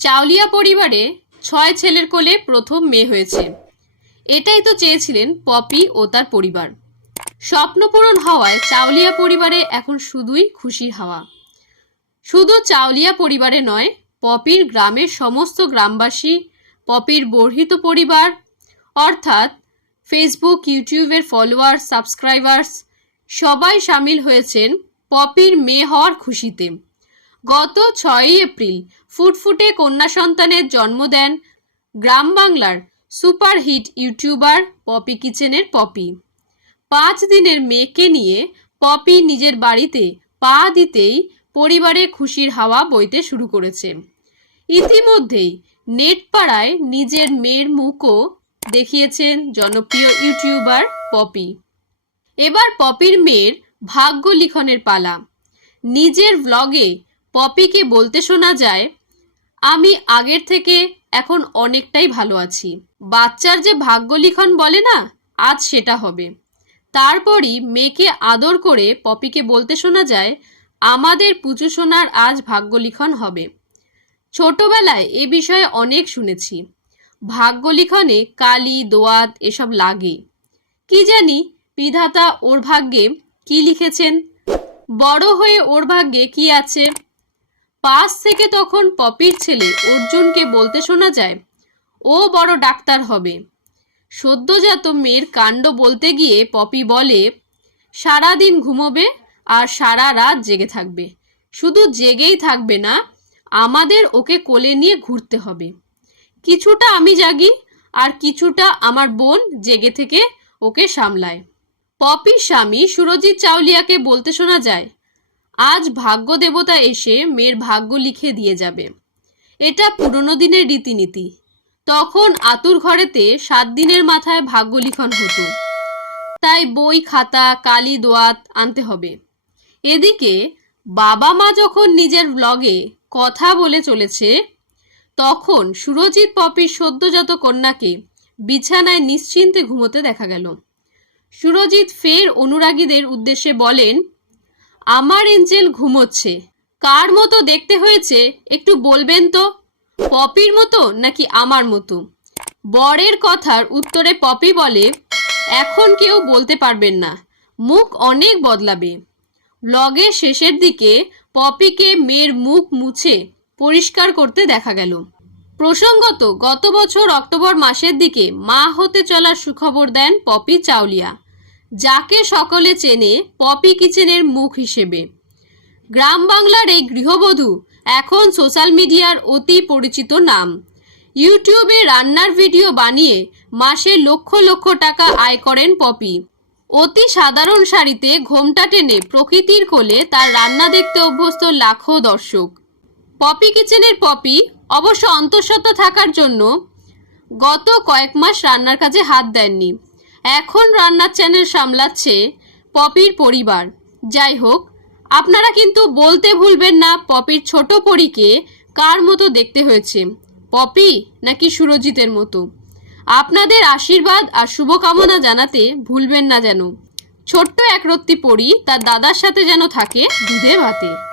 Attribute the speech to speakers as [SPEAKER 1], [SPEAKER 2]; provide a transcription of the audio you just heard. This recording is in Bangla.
[SPEAKER 1] চাওলিয়া পরিবারে ছয় ছেলের কোলে প্রথম মেয়ে হয়েছে। এটাই তো চেয়েছিলেন পপি ও তার পরিবার। স্বপ্ন পূরণ হওয়ায় চাওলিয়া পরিবারে এখন শুধুই খুশির হাওয়া। শুধু চাওলিয়া পরিবারে নয়, পপির গ্রামের সমস্ত গ্রামবাসী, পপির বর্ধিত পরিবার, অর্থাৎ ফেসবুক ইউটিউবের ফলোয়ার সাবস্ক্রাইবার্স সবাই সামিল হয়েছেন পপির মেয়ে হওয়ার খুশিতে। গত ছয়ই এপ্রিল ফুটফুটে কন্যা সন্তানের জন্ম দেন গ্রাম বাংলার সুপারহিট ইউটিউবার পপি কিচেনের পপি। পাঁচ দিনের মেয়েকে নিয়ে পপি নিজের বাড়িতে পা দিতেই পরিবারে খুশির হাওয়া বইতে শুরু করেছে। ইতিমধ্যেই নেটপাড়ায় নিজের মেয়ের মুখও দেখিয়েছেন জনপ্রিয় ইউটিউবার পপি। এবার পপির মেয়ের ভাগ্য লিখনের পালা। নিজের ভ্লগে পপিকে বলতে শোনা যায়, আমি আগের থেকে এখন অনেকটাই ভালো আছি। বাচ্চার যে ভাগ্য লিখন বলে না, আজ সেটা হবে। তারপরই মেয়েকে আদর করে পপিকে বলতে শোনা যায়, আমাদের পুচু সোনার আজ ভাগ্য লিখন হবে। ছোটবেলায় এ বিষয়ে অনেক শুনেছি। ভাগ্য লিখনে কালি, দোয়াত এসব লাগে। কি জানি বিধাতা ওর ভাগ্যে কি লিখেছেন? বড় হয়ে ওর ভাগ্যে কি আছে? পাশ থেকে তখন পপির ছেলে অর্জুনকে বলতে শোনা যায়, ও বড় ডাক্তার হবে। সদ্যজাত মেয়ের কাণ্ড বলতে গিয়ে পপি বলে, সারাদিন ঘুমোবে আর সারা রাত জেগে থাকবে। শুধু জেগেই থাকবে না, আমাদের ওকে কোলে নিয়ে ঘুরতে হবে। কিছুটা আমি জাগি আর কিছুটা আমার বোন জেগে থেকে ওকে সামলায়। পপির স্বামী সুরজিৎ চাউলিয়াকে বলতে শোনা যায় আজ ভাগ্য দেবতা এসে মেয়ের ভাগ্য লিখে দিয়ে যাবে। এটা পুরনো দিনের রীতিনীতি। তখন আতুর ঘরেতে সাত দিনের মাথায় ভাগ্য লিখন হতো। তাই বই, খাতা, কালি, দোয়াত আনতে হবে। এদিকে বাবা মা যখন নিজের ব্লগে কথা বলে চলেছে, তখন সুরজিৎ পপির সদ্যজাত কন্যাকে বিছানায় নিশ্চিন্তে ঘুমোতে দেখা গেল। সুরজিৎ ফের অনুরাগীদের উদ্দেশ্যে বলেন আমার এঞ্জেল ঘুমোচ্ছে। কার মতো দেখতে হয়েছে, একটু বলবেন তো? পপির মতো নাকি আমার মতো? বরের কথার উত্তরে পপি বলে, এখন কেউ বলতে পারবেন না, মুখ অনেক বদলাবে। ব্লগের শেষের দিকে পপিকে মেয়ের মুখ মুছে পরিষ্কার করতে দেখা গেল। প্রসঙ্গত, গত বছর অক্টোবর মাসের দিকে মা হতে চলার সুখবর দেন পপি চাউলিয়া। যাকে সকলে চেনে পপি কিচেনের মুখ হিসেবে। গ্রাম বাংলার এই গৃহবধূ এখন সোশ্যাল মিডিয়ার অতি পরিচিত নাম। ইউটিউবে রান্নার ভিডিও বানিয়ে মাসে লক্ষ লক্ষ টাকা আয় করেন পপি। অতি সাধারণ শাড়িতে ঘোমটা টেনে প্রকৃতির কোলে তার রান্না দেখতে অভ্যস্ত লাখো দর্শক। পপি কিচেনের পপি অবশ্য অন্তঃসত্ত্বা থাকার জন্য গত কয়েক মাস রান্নার কাজে হাত দেননি। এখন রান্নার চ্যানেল সামলাচ্ছে পপির পরিবার। যাই হোক, আপনারা কিন্তু বলতে ভুলবেন না পপির ছোট পরীকে কার মতো দেখতে হয়েছে। পপি নাকি সুরজিতের মতো? আপনাদের আশীর্বাদ আর শুভকামনা জানাতে ভুলবেন না যেন। ছোট্ট একরত্তি পরি তার দাদার সাথে যেন থাকে দুধে ভাতে।